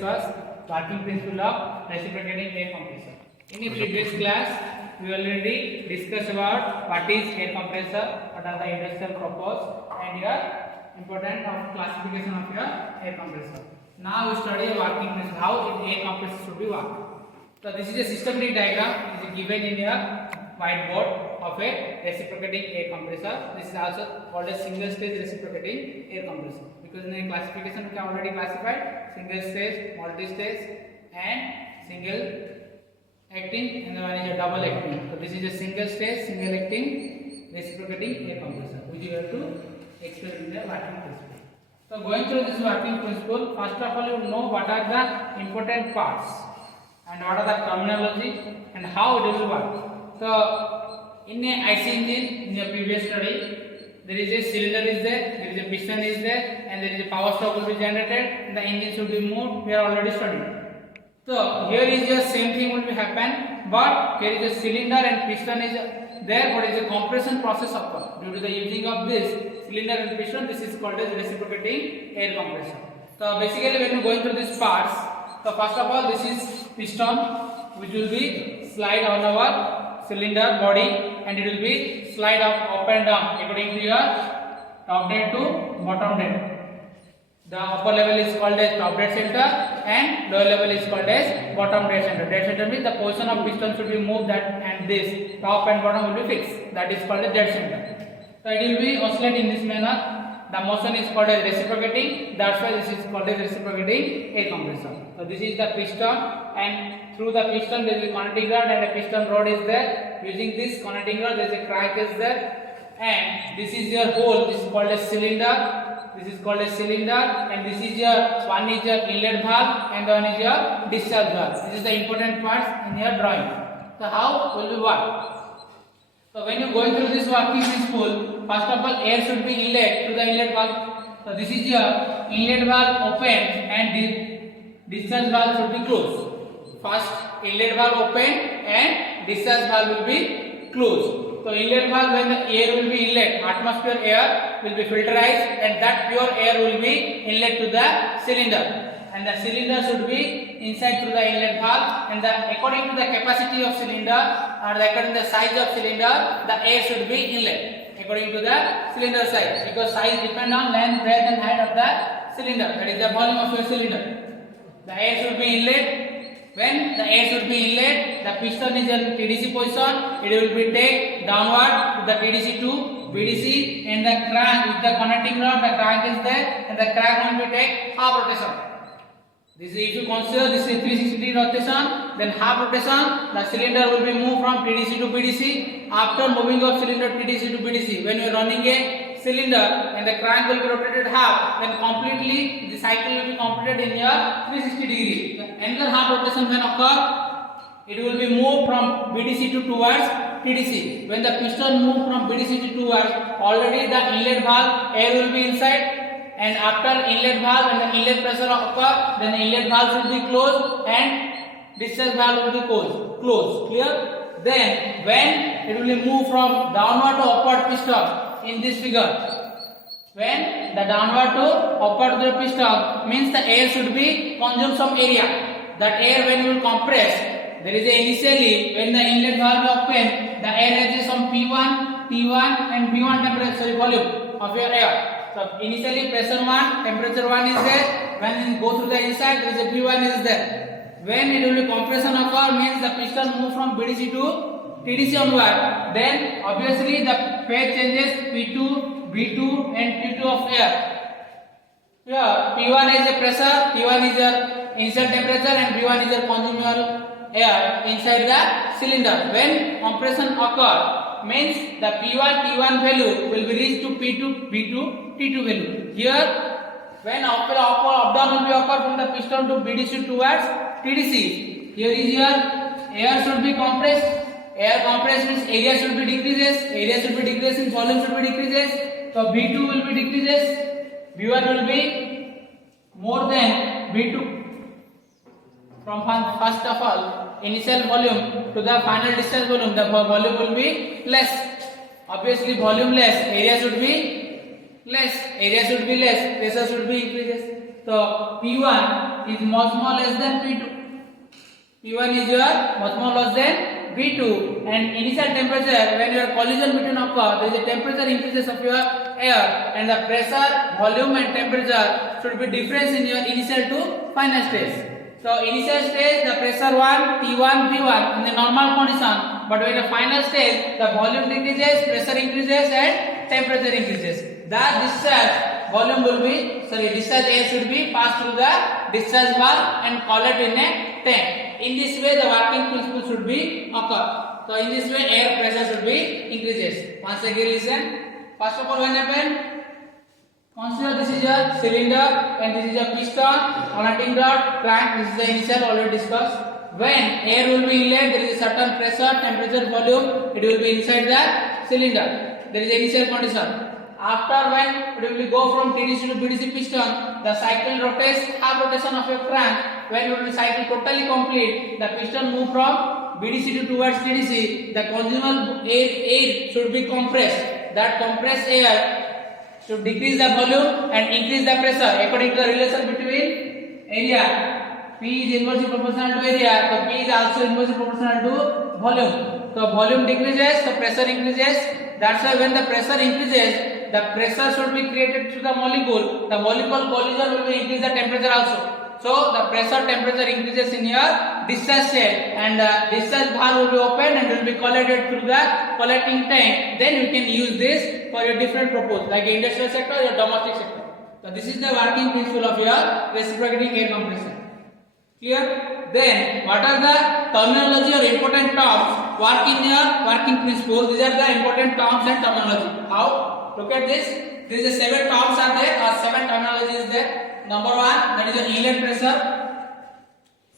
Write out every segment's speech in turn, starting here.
discuss working principle of reciprocating air compressor. In the previous class, we already discussed about what is air compressor, what are the industrial purpose, and your important of classification of your air compressor. Now we study a working principle, how air compressor should be worked. So this is a systematic diagram. It is given in your whiteboard of a reciprocating air compressor. This is also called a single stage reciprocating air compressor, because in the classification we have already classified single stage, multi stage, and single acting, and the one is a double acting. So this is a single stage, single acting reciprocating air compressor, which you have to explain in the working principle. So going through this working principle, first of all you will know what are the important parts and what are the terminology and how it will work. So in a IC engine, in the previous study, there is a cylinder is there is a piston is there, and there is a power stroke will be generated, and the engine should be moved. We are already studying. So here is the same thing will be happen, but here is a cylinder and piston is there, but is a compression process occur due to the using of this cylinder and piston. This is called as reciprocating air compressor. So basically when you going through these parts, so first of all this is piston, which will be slide on our cylinder body, and it will be slide up and down according to your top dead to bottom dead. The upper level is called as top dead center and lower level is called as bottom dead center. Dead center means the position of piston should be moved, that and this top and bottom will be fixed. That is called as dead center. So it will be oscillate in this manner. The motion is called as reciprocating. That's why this is called as reciprocating air compressor. So this is the piston, and through the piston there is a connecting rod and a piston rod is there. Using this connecting rod there is a crank is there, and this is your hole. This is called as cylinder. This is called a cylinder, and this is your one is your inlet valve and the one is your discharge valve. This is the important parts in your drawing. So how will we work? So when you going through this working principle, first of all air should be inlet to the inlet valve. So this is your inlet valve open and discharge valve should be closed. First inlet valve open and discharge valve will be closed. So inlet valve, when the air will be inlet, atmosphere air will be filterized, and that pure air will be inlet to the cylinder, and the cylinder should be inside through the inlet valve, and according to the capacity of cylinder or according to the size of cylinder, the air should be inlet according to the cylinder size, because size depend on length, breadth and height of the cylinder. That is the volume of your cylinder. The air should be inlet. When the air should be inlet, the piston is in TDC position. It will be take downward to the TDC to BDC, and the crank with the connecting rod, the crank is there, and the crank will be take half rotation. This is, if you consider this is 360 rotation, then half rotation, the cylinder will be moved from TDC to BDC. After moving of cylinder TDC to BDC, when you are running a cylinder and the crank will be rotated half, then completely the cycle will be completed in your 360 degree. Another half rotation when occur, it will be moved from BDC to towards TDC. When the piston move from BDC to towards, already the inlet valve air will be inside, and after inlet valve and the inlet pressure occur, then the inlet valve should be closed and discharge valve will be closed. Clear? Then when it will be moved from downward to upward piston in this figure, when the downward to upward to the piston means the air should be consume some area. That air when you will compress, there is a initially when the inlet valve is open, the air has some P1, T1 and P1 temperature volume of your air. So initially pressure 1, temperature 1 is there. When you go through the inside, there is a P1 is there. When it will be compression occur means the piston move from BDC to TDC onward. Then obviously the phase changes P2, B2 and T2 of air. Here P1 is a pressure, T1 is your initial temperature, and B1 is your consumer air inside the cylinder. When compression occur means the P1, T1 value will be reached to P2, B2, T2 value. Here when up down will be occur from the piston to BDC towards TDC. Here is your air should be compressed. Air compressed means area should be decreases. Area should be decreasing, volume should be decreases. So B2 will be decreases. B1 will be more than B2. From first of all initial volume to the final discharge volume, the volume will be less. Obviously volume less, area should be less, pressure should be increases. So P1 is much more less than P2. P1 is your much more less than P2, and initial temperature when your collision between occur, there is a temperature increases of your air, and the pressure, volume, and temperature should be difference in your initial to final stage. So initial stage the pressure 1 T1 P1 in the normal condition, but when the final stage the volume decreases, pressure increases, and temperature increases. The discharge volume will be discharge air should be passed through the discharge valve and collect in a tank. In this way the working principle should be occur. So in this way air pressure should be increases. Once again listen. First of all, what happened? Consider this is a cylinder and this is a piston, connecting rod, crank. This is the initial already discussed. When air will be inlet, there is a certain pressure, temperature, volume. It will be inside the cylinder. There is a initial condition. After when it will go from TDC to BDC piston, the cycle rotates half rotation of your crank. When it will cycle totally complete, the piston move from BDC to towards TDC. The consumer air should be compressed. That compressed air should decrease the volume and increase the pressure according to the relation between area. P is inversely proportional to area, so P is also inversely proportional to volume. So volume decreases, so pressure increases. That's why when the pressure increases, the pressure should be created through the molecule. The molecule collision will be increase the temperature also. So the pressure temperature increases in your discharge state, and the discharge valve will be opened and will be collected through the collecting tank. Then you can use this for your different purpose like industrial sector or domestic sector. So this is the working principle of your reciprocating air compression. Clear? Then what are the terminology or important terms work in your working principle? These are the important terms and terminology. How? Look at this. There is a 7 terms are there or 7 terminology is there. Number 1, that is the inlet pressure.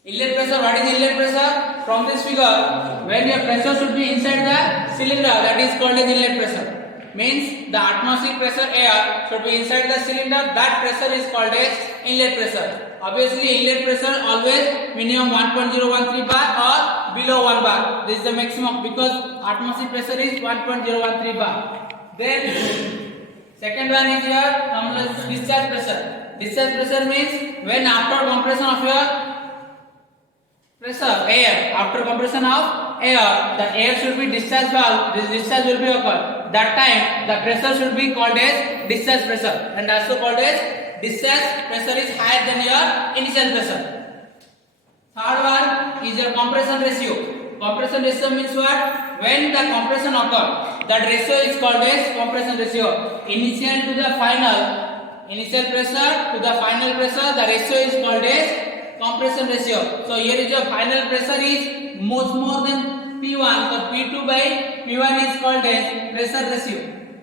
Inlet pressure. What is inlet pressure? From this figure, when your pressure should be inside the cylinder, that is called as inlet pressure. Means the atmospheric pressure air should be inside the cylinder. That pressure is called as inlet pressure. Obviously, inlet pressure always minimum 1.013 bar or below 1 bar. This is the maximum because atmospheric pressure is 1.013 bar. Then second one is your discharge pressure. Discharge pressure means when after compression of your pressure air, after compression of air, the air should be discharge valve. This discharge will be occur. That time the pressure should be called as discharge pressure, and also called as discharge pressure is higher than your initial pressure. Third one is your compression ratio. Compression ratio means what? When the compression occurs, that ratio is called as compression ratio. Initial to the final, initial pressure to the final pressure, the ratio is called as compression ratio. So here is your final pressure is much more than P1, so P2 by P1 is called as pressure ratio.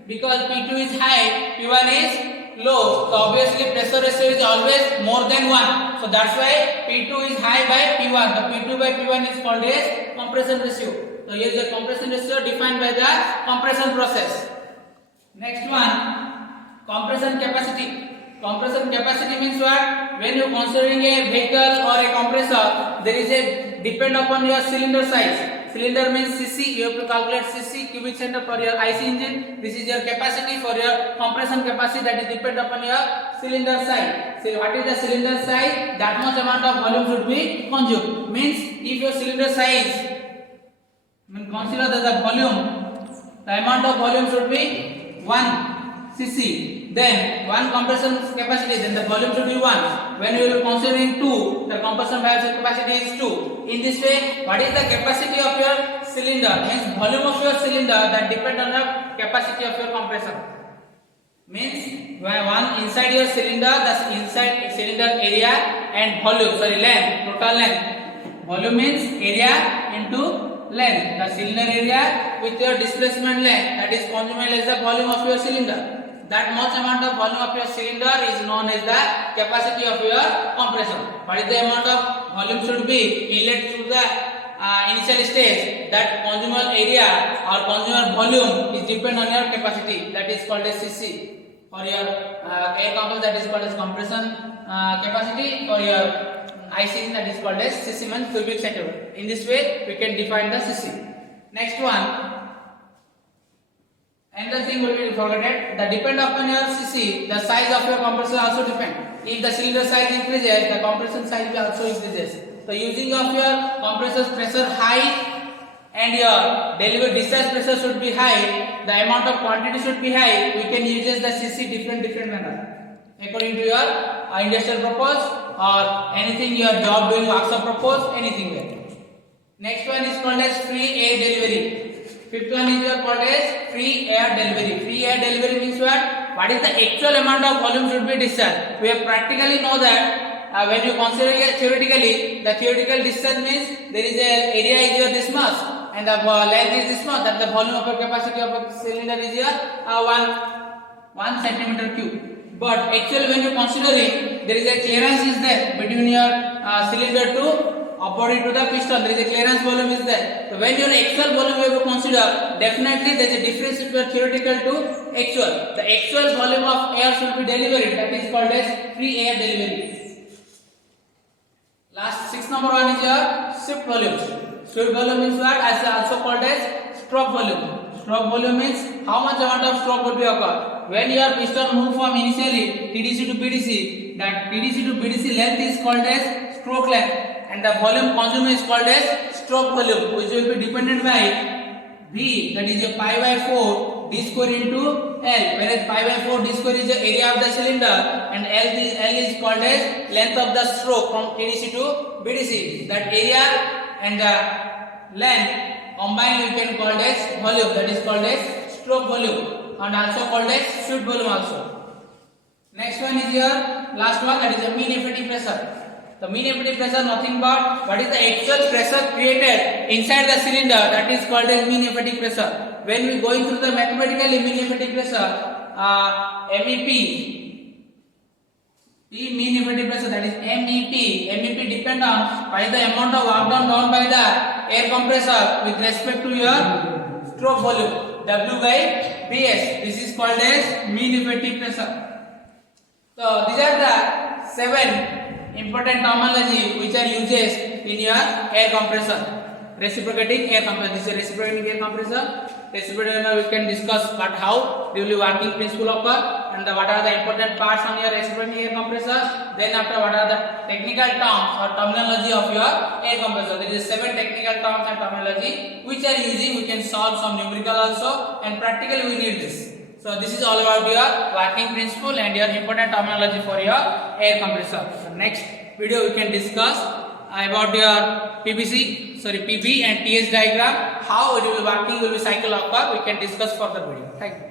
Because P2 is high, P1 is low, so obviously pressure ratio is always more than 1. So that's why P2 is high by P1. The P2 by P1 is called as compression ratio. So here is the compression ratio defined by the compression process. Next one, compression capacity. Compression capacity means what? When you are considering a vehicle or a compressor, there is a depend upon your cylinder size. Cylinder means cc. You have to calculate cc cubic centimeter for your IC engine. This is your capacity for your compression capacity, that is depend upon your cylinder size. So what is the cylinder size? That much amount of volume should be consumed. Means if your cylinder size, consider that the volume, the amount of volume should be 1 cc. Then 1 compression capacity, then the volume should be 1. When you will considering 2, the compression capacity is 2. In this way, what is the capacity of your cylinder? Means volume of your cylinder that depend on the capacity of your compressor. Means when one inside your cylinder, the inside cylinder area and volume, length, total length. Volume means area into length. The cylinder area with your displacement length, that is consumable as the volume of your cylinder. That much amount of volume of your cylinder is known as the capacity of your compressor. What is the amount of volume should be inlet through the initial stage? That consumer area or consumer volume is depend on your capacity. That is called as cc. For your air compressor, that is called as compression capacity. For your IC, that is called as cc, means cubic centimeter. In this way, we can define the cc. Next one, Another thing will be forgotten. The depend upon your CC, the size of your compressor also depend. If the cylinder size increases, the compression size will also increases. So using of your compressor's pressure high and your delivery discharge pressure should be high, the amount of quantity should be high, we can use the CC different manner according to your industrial purpose or anything your job doing workshop purpose, anything there. Next one is called as free air delivery. Fifth one is called as free air delivery. Free air delivery means what? What is the actual amount of volume should be discharged? We have practically know that when you consider it theoretically, the theoretical discharge means there is a area is your this much and the length is this much, that the volume of your capacity of a cylinder is your 1 centimeter cube. But actually when you considering, there is a clearance is there between your cylinder to body to the piston, there is a clearance volume is there. So when your actual volume you have to consider, definitely there is a difference between theoretical to actual. The actual volume of air should be delivered, that is called as free air delivery. Last 6 number one is your shift volume. Shift volume means what? As also called as stroke volume. Stroke volume means how much amount of stroke would be occur. When your piston move from initially TDC to BDC, that TDC to BDC length is called as stroke length. And the volume consumed is called as stroke volume, which will be dependent by V, that is a pi by 4 d square into L, whereas pi by 4 d square is the area of the cylinder and L is called as length of the stroke from TDC to BDC. That area and the length combined we can call as volume, that is called as stroke volume and also called as shift volume also. Next one is your last one, that is the mean effective pressure. The mean effective pressure nothing but what is the actual pressure created inside the cylinder, that is called as mean effective pressure. When we going through the mathematically mean effective pressure, MEP, mean effective pressure, that is MEP depend on by the amount of work done by the air compressor with respect to your stroke volume, W by Bs. This is called as mean effective pressure. So these are the 7 important terminology which are uses in your air compressor. Reciprocating air compressor. This is a reciprocating air compressor. Reciprocating we can discuss what how duly working principle occur and what are the important parts on your reciprocating air compressor. Then after what are the technical terms or terminology of your air compressor. There is 7 technical terms and terminology which are using. We can solve some numerical also and practically we need this. So this is all about your working principle and your important terminology for your air compressor. So next video we can discuss about your PB and TS diagram, how it will be working, will be cycle occur. We can discuss further video. Thank you.